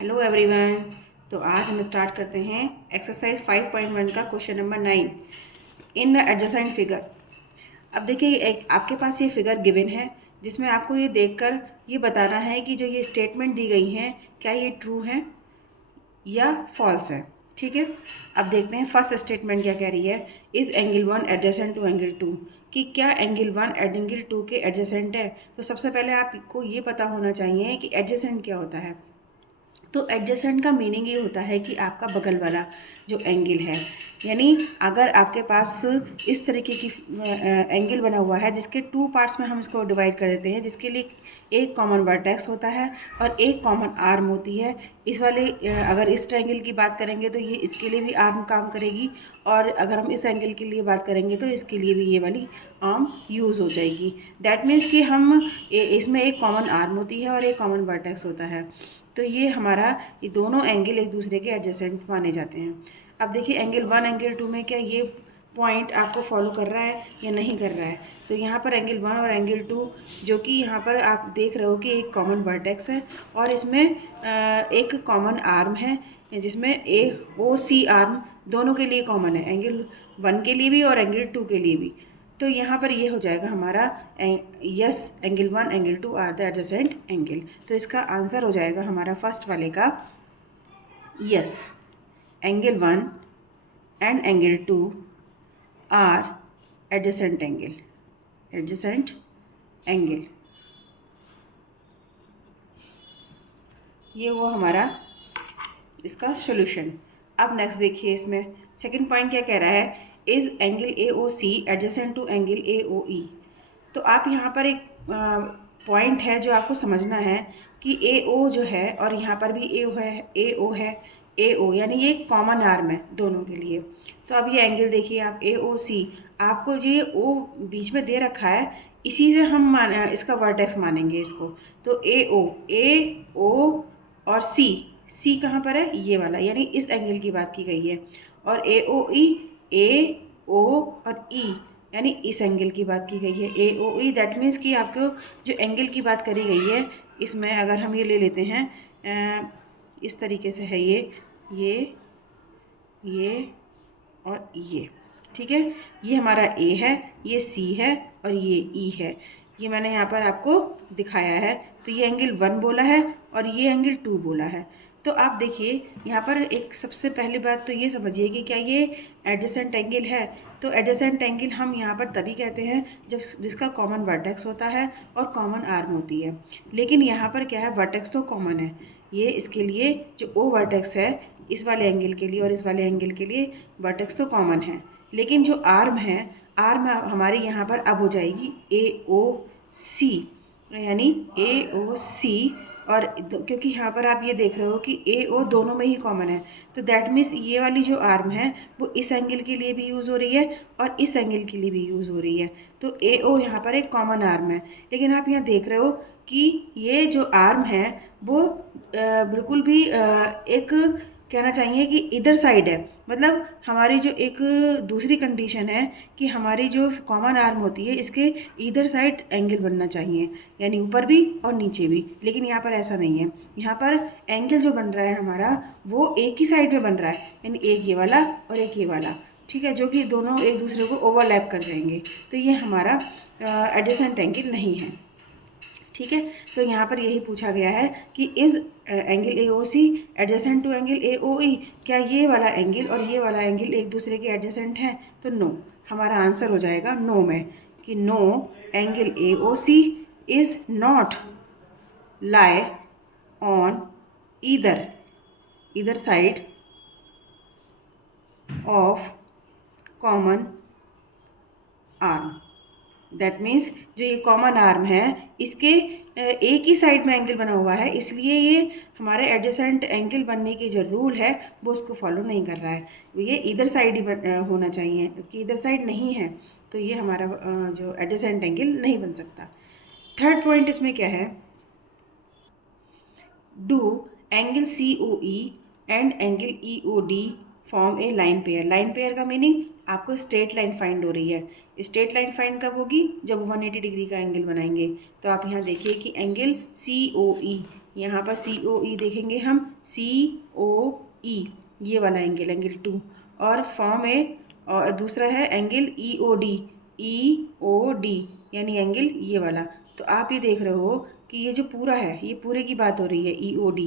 Hello everyone. तो आज हम स्टार्ट करते हैं एक्सरसाइज 5.1 का क्वेश्चन नंबर 9 इन एडजेसेंट फिगर। अब देखिए, एक आपके पास ये फिगर गिवन है जिसमें आपको ये देखकर ये बताना है कि जो ये स्टेटमेंट दी गई हैं क्या ये ट्रू हैं या फॉल्स है। ठीक है, अब देखते हैं फर्स्ट स्टेटमेंट क्या कह रही है। Is angle 1 adjacent to angle 2, कि क्या एंगल 1 एंगल 2 के एडजेसेंट है। तो सबसे पहले आपको ये पता होना चाहिए कि एडजेसेंट क्या होता है। तो एडजेसेंट का मीनिंग ये होता है कि आपका बगल वाला जो एंगल है, यानी अगर आपके पास इस तरीके की एंगल बना हुआ है जिसके टू पार्ट्स में हम इसको डिवाइड कर देते हैं, जिसके लिए एक कॉमन वर्टेक्स होता है और एक कॉमन आर्म होती है। इस वाले अगर इस ट्रायंगल की बात करेंगे तो ये इसके लिए भी आर्म काम करेगी, और अगर हम इस एंगल के लिए बात करेंगे तो इसके लिए भी ये वाली आर्म यूज़ हो जाएगी। दैट मीन्स कि हम इसमें एक कॉमन आर्म होती है और एक कॉमन वर्टेक्स होता है। तो ये हमारा ये दोनों एंगल एक दूसरे के एडजेसेंट माने जाते हैं। अब देखिए, एंगल 1 एंगल 2 में क्या ये पॉइंट आपको फॉलो कर रहा है या नहीं कर रहा है। तो यहाँ पर एंगल 1 और एंगल 2, जो कि यहाँ पर आप देख रहे हो कि एक कॉमन वर्टेक्स है और इसमें एक कॉमन आर्म है, जिसमें ए ओ सी आर्म दोनों के लिए कॉमन है, एंगल 1 के लिए भी और एंगल 2 के लिए भी। तो यहाँ पर ये हो जाएगा हमारा yes, angle 1 angle 2 are the adjacent angle. तो इसका आंसर हो जाएगा हमारा फर्स्ट वाले का yes, angle 1 and angle 2 are adjacent angle, adjacent angle. ये हुआ हमारा इसका सॉल्यूशन। अब नेक्स्ट देखिए, इसमें सेकंड पॉइंट क्या कह रहा है। Is angle A O C adjacent to angle A O E. तो आप यहाँ पर एक पॉइंट है जो आपको समझना है कि ए ओ जो है और यहाँ पर भी ए ओ है, ए ओ है, ए ओ यानी ये कॉमन आर्म है दोनों के लिए। तो अब ये एंगल देखिए आप, ए ओ सी, आपको जो ये ओ बीच में दे रखा है, इसी से हम इसका वर्टेक्स मानेंगे इसको। तो ए ओ और सी कहाँ पर है, ये वाला, यानी इस एंगल की बात की गई है। और ए ओ ई, ए ओ और ई यानी इस एंगल की बात की गई है, ए ओ ई। दैट मीन्स कि आपको जो एंगल की बात करी गई है, इसमें अगर हम ये ले लेते हैं इस तरीके से है ये और ये, ठीक है। ये हमारा ए है, ये सी है और ये ई है। ये मैंने यहाँ पर आपको दिखाया है। तो ये एंगल 1 बोला है और ये एंगल 2 बोला है। तो आप देखिए यहाँ पर एक सबसे पहली बात तो ये समझिए कि क्या ये एडजेसेंट एंगल है। तो एडजेसेंट एंगल हम यहाँ पर तभी कहते हैं जब जिसका कॉमन वर्टेक्स होता है और कॉमन आर्म होती है। लेकिन यहाँ पर क्या है, वर्टेक्स तो कॉमन है, ये इसके लिए जो ओ वर्टेक्स है इस वाले एंगल के लिए और इस वाले एंगल के लिए वर्टेक्स तो कॉमन है। लेकिन जो आर्म है, आर्म हमारे यहाँ पर अब हो जाएगी ए ओ सी, यानी ए ओ सी। और क्योंकि यहाँ पर आप ये देख रहे हो कि ए ओ दोनों में ही कॉमन है, तो दैट मीन्स ये वाली जो आर्म है वो इस एंगल के लिए भी यूज़ हो रही है और इस एंगल के लिए भी यूज़ हो रही है। तो ए ओ यहाँ पर एक कॉमन आर्म है। लेकिन आप यहाँ देख रहे हो कि ये जो आर्म है वो बिल्कुल भी एक कहना चाहिए कि इधर साइड है। मतलब हमारी जो एक दूसरी कंडीशन है कि हमारी जो कॉमन आर्म होती है इसके इधर साइड एंगल बनना चाहिए, यानी ऊपर भी और नीचे भी। लेकिन यहाँ पर ऐसा नहीं है, यहाँ पर एंगल जो बन रहा है हमारा वो एक ही साइड में बन रहा है, यानी एक ये वाला और एक ये वाला, ठीक है, जो कि दोनों एक दूसरे को ओवरलैप कर जाएंगे। तो ये हमारा एडजेसेंट एंगल नहीं है, ठीक है। तो यहाँ पर यही पूछा गया है कि is angle A O C adjacent to angle A O E, क्या ये वाला एंगल और ये वाला एंगल एक दूसरे के एडजेसेंट हैं। तो नो, हमारा आंसर हो जाएगा नो में, कि no, angle A O C is not lie on either side of common arm. That means जो ये कॉमन आर्म है इसके एक ही साइड में एंगल बना हुआ है, इसलिए ये हमारे एडजेसेंट एंगल बनने की जो रूल है वो उसको फॉलो नहीं कर रहा है। ये इधर साइड ही होना चाहिए, कि इधर साइड नहीं है तो ये हमारा जो एडजेसेंट एंगल नहीं बन सकता। थर्ड पॉइंट इसमें क्या है, do angle C O E and angle E O D form a line pair. Line pair का मीनिंग आपको स्ट्रेट लाइन फाइंड हो रही है। स्ट्रेट लाइन फाइंड कब होगी, जब 180 डिग्री का एंगल बनाएंगे। तो आप यहाँ देखिए कि एंगल सी ओ ई यहाँ पर COE देखेंगे हम, COE ये वाला एंगल, एंगल 2, और फॉर्म है, और दूसरा है एंगल EOD यानी एंगल ये वाला। तो आप ये देख रहे हो कि ये जो पूरा है, ये पूरे की बात हो रही है, EOD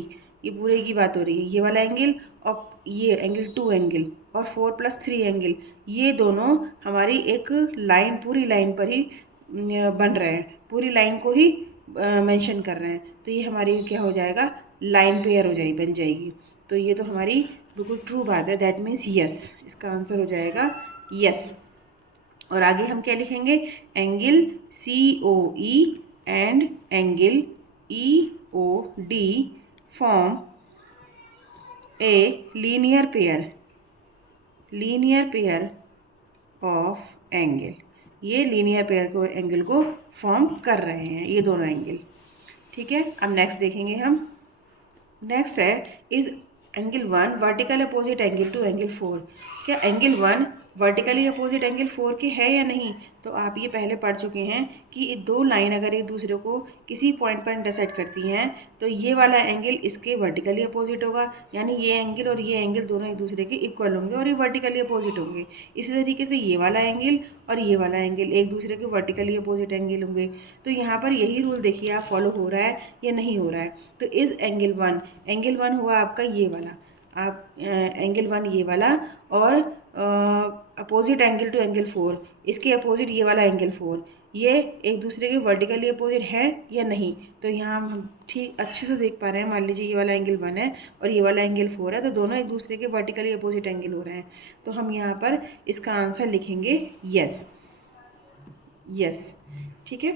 ये पूरे की बात हो रही है, ये वाला एंगल और ये एंगल 2 एंगल और 4+3 एंगल, ये दोनों हमारी एक लाइन, पूरी लाइन पर ही बन रहे हैं, पूरी लाइन को ही मेंशन कर रहे हैं। तो ये हमारी क्या हो जाएगा, लाइन पेयर हो जाएगी, बन जाएगी। तो ये तो हमारी बिल्कुल ट्रू बात है, दैट मीन्स यस, इसका आंसर हो जाएगा यस। और आगे हम क्या लिखेंगे, angle COE and angle EOD form a linear pair of angle, ये लीनियर पेयर को एंगल को फॉर्म कर रहे हैं ये दोनों एंगल। ठीक है, अब नेक्स्ट देखेंगे हम। नेक्स्ट है is angle 1 vertical opposite angle to angle 4। क्या एंगल 1 वर्टिकली अपोजिट एंगल 4 के है या नहीं? तो आप ये पहले पढ़ चुके हैं कि ये दो लाइन अगर एक दूसरे को किसी पॉइंट पर इंटरसेक्ट करती हैं तो ये वाला एंगल इसके वर्टिकली अपोजिट होगा, यानी ये एंगल और ये एंगल दोनों एक दूसरे के इक्वल होंगे और ये वर्टिकली अपोजिट होंगे। इसी तरीके से ये वाला एंगल और ये वाला एंगल एक दूसरे के वर्टिकली अपोजिट एंगल होंगे। तो यहाँ पर यही रूल देखिए आप फॉलो हो रहा है या नहीं हो रहा है। तो इस एंगल 1 हुआ आपका ये वाला, आप एंगल 1 ये वाला, और अपोजिट एंगल टू एंगल 4, इसके अपोजिट ये वाला एंगल 4, ये एक दूसरे के वर्टिकली अपोजिट है या नहीं? तो यहाँ हम ठीक अच्छे से देख पा रहे हैं। मान लीजिए ये वाला एंगल 1 है और ये वाला एंगल 4 है, तो दोनों एक दूसरे के वर्टिकली अपोजिट एंगल हो रहे हैं। तो हम यहाँ पर इसका आंसर लिखेंगे यस, यस। ठीक है,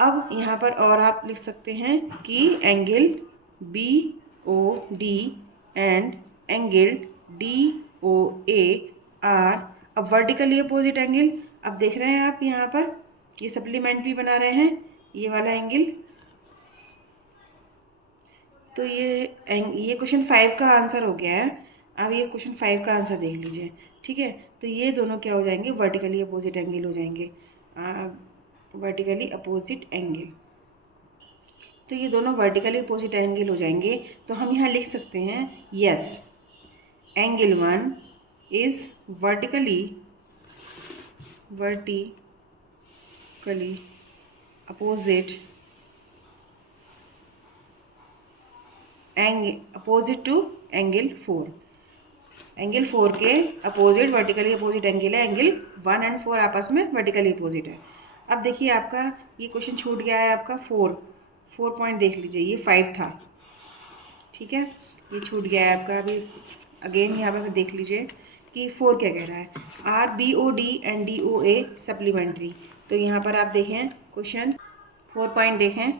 अब यहाँ पर और आप लिख सकते हैं कि angle BOD and angle DOA are अब वर्टिकली अपोजिट एंगल। अब देख रहे हैं आप यहाँ पर ये सप्लीमेंट्री बना रहे हैं ये वाला एंगल। तो ये क्वेश्चन 5 का आंसर हो गया है। अब ये क्वेश्चन 5 का आंसर देख लीजिए। ठीक है, तो ये दोनों क्या हो जाएंगे, वर्टिकली अपोजिट एंगल हो जाएंगे, वर्टिकली अपोजिट एंगल। तो ये दोनों वर्टिकली अपोजिट एंगल हो जाएंगे। तो हम यहाँ लिख सकते हैं yes, angle 1 is vertically opposite to angle 4। Angle 4 के अपोजिट वर्टिकली अपोजिट एंगल है, एंगल 1 एंड 4 आपस में वर्टिकली अपोजिट है। अब देखिए आपका ये क्वेश्चन छूट गया है आपका 4 पॉइंट देख लीजिए, ये 5 था। ठीक है, ये छूट गया है आपका। अभी अगेन यहाँ पर देख लीजिए कि 4 क्या कह रहा है, RBOD एंड DOA सप्लीमेंट्री। तो यहाँ पर आप देखें क्वेश्चन 4 पॉइंट देखें,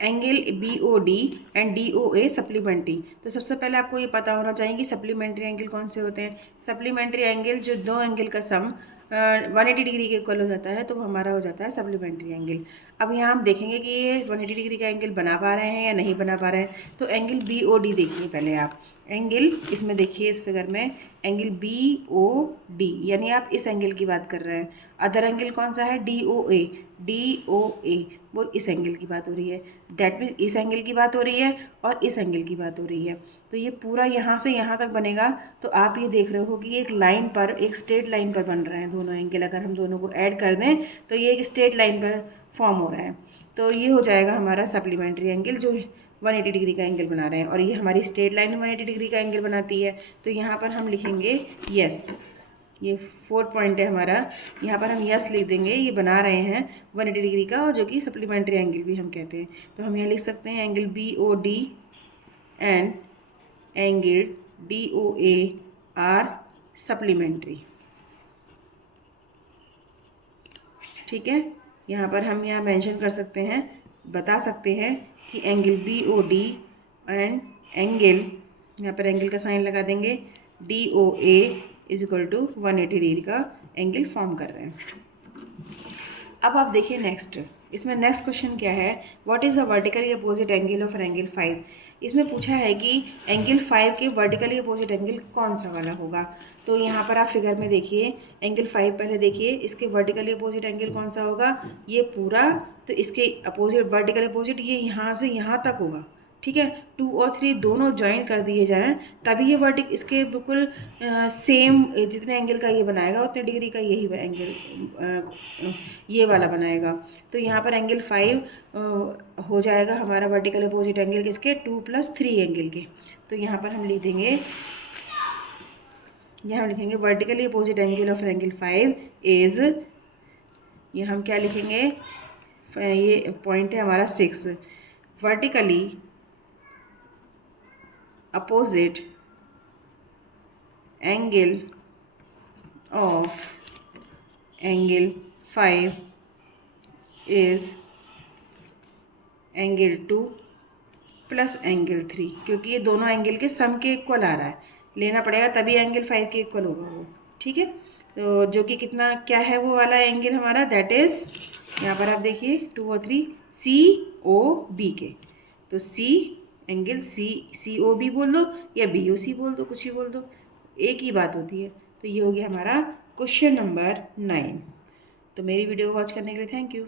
angle BOD and DOA supplementary. तो सबसे पहले आपको ये पता होना चाहिए कि सप्लीमेंट्री एंगल कौन से होते हैं। सप्लीमेंट्री एंगल जो दो एंगल का सम 180 डिग्री के इक्वल हो जाता है, तो हमारा हो जाता है सप्लीमेंट्री एंगल। अब यहाँ हम देखेंगे कि ये 180 डिग्री का एंगल बना पा रहे हैं या नहीं बना पा रहे हैं। तो एंगल BOD देखिए पहले आप, एंगल इसमें देखिए इस फिगर में एंगल BOD यानी आप इस एंगल की बात कर रहे हैं। अदर एंगल कौन सा है, DOA, वो इस एंगल की बात हो रही है। दैट मीन्स इस एंगल की बात हो रही है और इस एंगल की बात हो रही है। तो ये पूरा यहाँ से यहाँ तक बनेगा। तो आप ये देख रहे हो कि एक लाइन पर, एक स्ट्रेट लाइन पर बन रहे हैं दोनों एंगल। अगर हम दोनों को ऐड कर दें तो ये एक स्ट्रेट लाइन पर फॉर्म हो रहा है। तो ये हो जाएगा हमारा सप्लीमेंट्री एंगल जो 180 डिग्री का एंगल बना रहे हैं, और ये हमारी स्ट्रेट लाइन 180 डिग्री का एंगल बनाती है। तो यहाँ पर हम लिखेंगे यस, ये 4 पॉइंट है हमारा, यहाँ पर हम यस लिख देंगे। ये बना रहे हैं 180 डिग्री का, और जो कि सप्लीमेंट्री एंगल भी हम कहते हैं। तो हम यहाँ लिख सकते हैं angle BOD and angle DOA are supplementary. ठीक है, यहाँ पर हम यहाँ मेंशन कर सकते हैं, बता सकते हैं कि एंगल BOD एंड एंगल, यहाँ पर एंगल का साइन लगा देंगे, DOA is equal to 180 degree का एंगल फॉर्म कर रहे हैं। अब आप देखिए नेक्स्ट इसमें नेक्स्ट क्वेश्चन क्या है, what is the vertically opposite angle of angle 5। इसमें पूछा है कि एंगल 5 के वर्टिकली अपोजिट एंगल कौन सा वाला होगा। तो यहाँ पर आप फिगर में देखिए, एंगल 5 पहले देखिए, इसके वर्टिकली अपोजिट एंगल कौन सा होगा, ये पूरा। तो इसके अपोजिट वर्टिकल अपोजिट ये यहाँ से यहाँ तक होगा, ठीक है। 2 और 3 दोनों ज्वाइन कर दिए जाएँ तभी ये वर्टिक इसके बिल्कुल सेम जितने एंगल का ये बनाएगा उतने डिग्री का यही एंगल ये वाला बनाएगा। तो यहाँ पर एंगल 5 हो जाएगा हमारा वर्टिकल अपोजिट एंगल किसके, 2 + 3 एंगल के। तो यहाँ पर हम लिख देंगे, यहाँ हम लिखेंगे vertically opposite angle of angle 5 is, ये हम क्या लिखेंगे, ये पॉइंट है हमारा 6, vertically opposite angle of angle 5 is angle 2 + angle 3, क्योंकि ये दोनों एंगल के सम के इक्वल आ रहा है, लेना पड़ेगा तभी एंगल 5 के इक्वल होगा वो, ठीक है। तो जो कि कितना क्या है वो वाला एंगल हमारा, दैट इज़ यहाँ पर आप देखिए 2 और 3 COB के। तो C एंगल COB बोल दो या BOC बोल दो, कुछ भी बोल दो, एक ही बात होती है। तो ये हो गया हमारा क्वेश्चन नंबर 9। तो मेरी वीडियो वॉच करने के लिए थैंक यू।